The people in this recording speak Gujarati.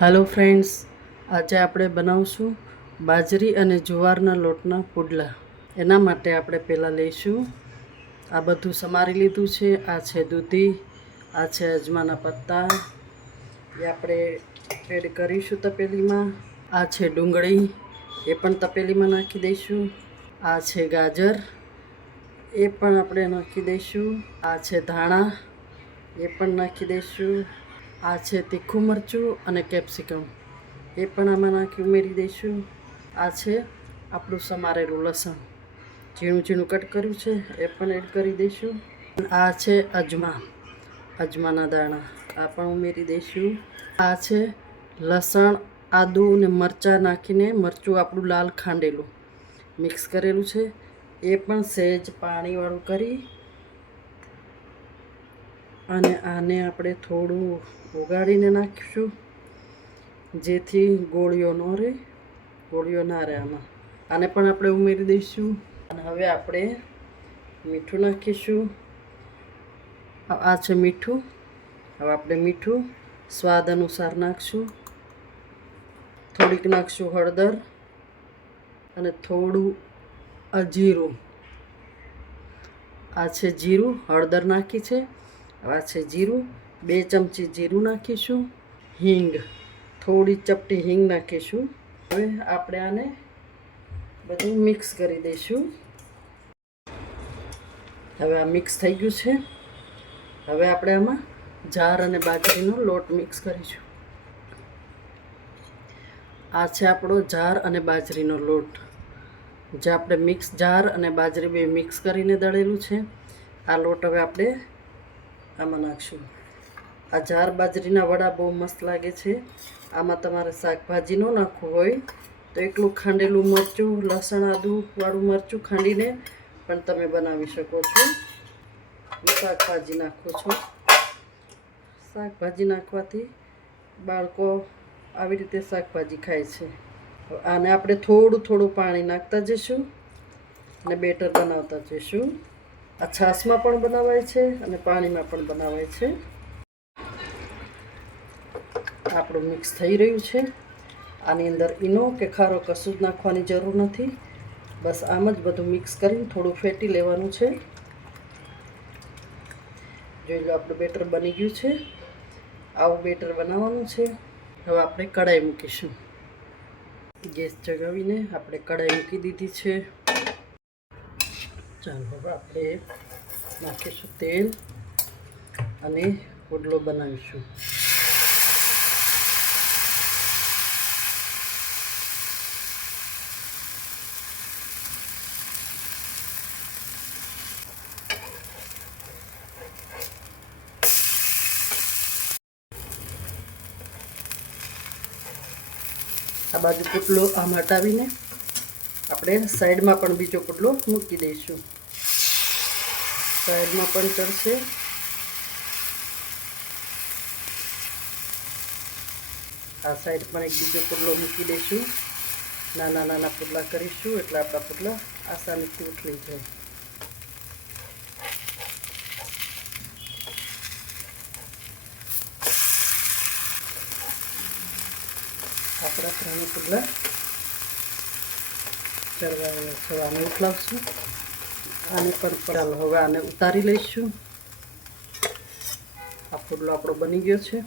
हेलो फ्रेंड्स, आज આપણે બનાવશું બાજરી અને જુવારના લોટના પુડલા। એના માટે આપણે પહેલાં લઈશું આ બધું સમારી લીધું છે। આ છે દૂધી, આ છે અજમાના પત્તા, એ આપણે એડ કરીશું તપેલીમાં। આ છે ડુંગળી, એ પણ તપેલીમાં નાખી દઈશું। આ છે ગાજર, એ પણ આપણે નાખી દઈશું। આ છે ધાણા, એ પણ નાખી દઈશું। આ છે તીખું મરચું અને કેપ્સિકમ, એ પણ આમાં નાખી ઉમેરી દઈશું। આ છે આપણું સમારેલું લસણ, ઝીણું ઝીણું કટ કર્યું છે, એ પણ એડ કરી દઈશું। આ છે અજમાના દાણા, આ પણ ઉમેરી દઈશું। આ છે લસણ, આદું અને મરચાં નાખીને મરચું આપણું લાલ ખાંડેલું મિક્સ કરેલું છે, એ પણ સહેજ પાણીવાળું કરી અને આને આપણે થોડું ઓગાળીને નાખીશું, જેથી ગોળીઓ ના રહે આમાં। આને પણ આપણે ઉમેરી દઈશું। અને હવે આપણે મીઠું નાખીશું। આ છે મીઠું, હવે આપણે મીઠું સ્વાદ અનુસાર નાખશું। થોડીક નાખશું હળદર અને થોડું જીરું। આ છે જીરું, હળદર નાખી છે। આ છે જીરું, 2 ચમચી જીરું નાખીશું। હિંગ, થોડી ચપટી હિંગ નાખીશું। હવે આપણે આને બધું મિક્સ કરી દઈશું। હવે આ મિક્સ થઈ ગયું છે। હવે આપણે આમાં જાર અને બાજરીનો લોટ મિક્સ કરીશું। આ છે આપણો જાર અને બાજરીનો લોટ, જે આપણે જાર અને બાજરી બે મિક્સ કરીને દળેલું છે। આ લોટ હવે આપણે આમાં નાખશું। આ જાર બાજરીના વડા બહુ મસ્ત લાગે છે। આમાં તમારે શાકભાજી ન નાખવું હોય તો એકલું ખાંડેલું મરચું, લસણ આદુંવાળું મરચું ખાંડીને પણ તમે બનાવી શકો છો। શાકભાજી નાખો છો, શાકભાજી નાખવાથી બાળકો આવી રીતે શાકભાજી ખાય છે। આને આપણે થોડું થોડું પાણી નાખતા જઈશું અને બેટર બનાવતા જઈશું। આ છાશમાં પણ બનાવાય છે અને પાણીમાં પણ બનાવાય છે। આપણું મિક્સ થઈ રહ્યું છે। આની અંદર ઈનો કે ખારો કશું જ નાખવાની જરૂર નથી, બસ આમ જ બધું મિક્સ કરીને થોડું ફેટી લેવાનું છે। જોઈ લો, આપણું બેટર બની ગયું છે। આવું બેટર બનાવવાનું છે। હવે આપણે કઢાઈ મૂકીશું। ગેસ ચગાવીને આપણે કઢાઈ મૂકી દીધી છે। ચાલો હવે આપણે નાખીશું તેલ અને પુડલો બનાવીશું। આ બાજુ પુડલો આમ હટાવીને આપણે સાઈડમાં પણ બીજો પુડલો મૂકી દઈશું। સાઈડમાં પણ ચડશે। આ સાઈડ પણ એક બીજો પુડલો મૂકી દઈશું। નાના નાના પુડલા કરીશું એટલે આપણા પુડલા આસાનીથી ઉઠલી જાય। આપણા 3 પુડલા ચડવાયા છે, આને ઉઠલાવશું। આને પણ ચાલો હવે આને ઉતારી લઈશું। આ પુડલો આપણો બની ગયો છે।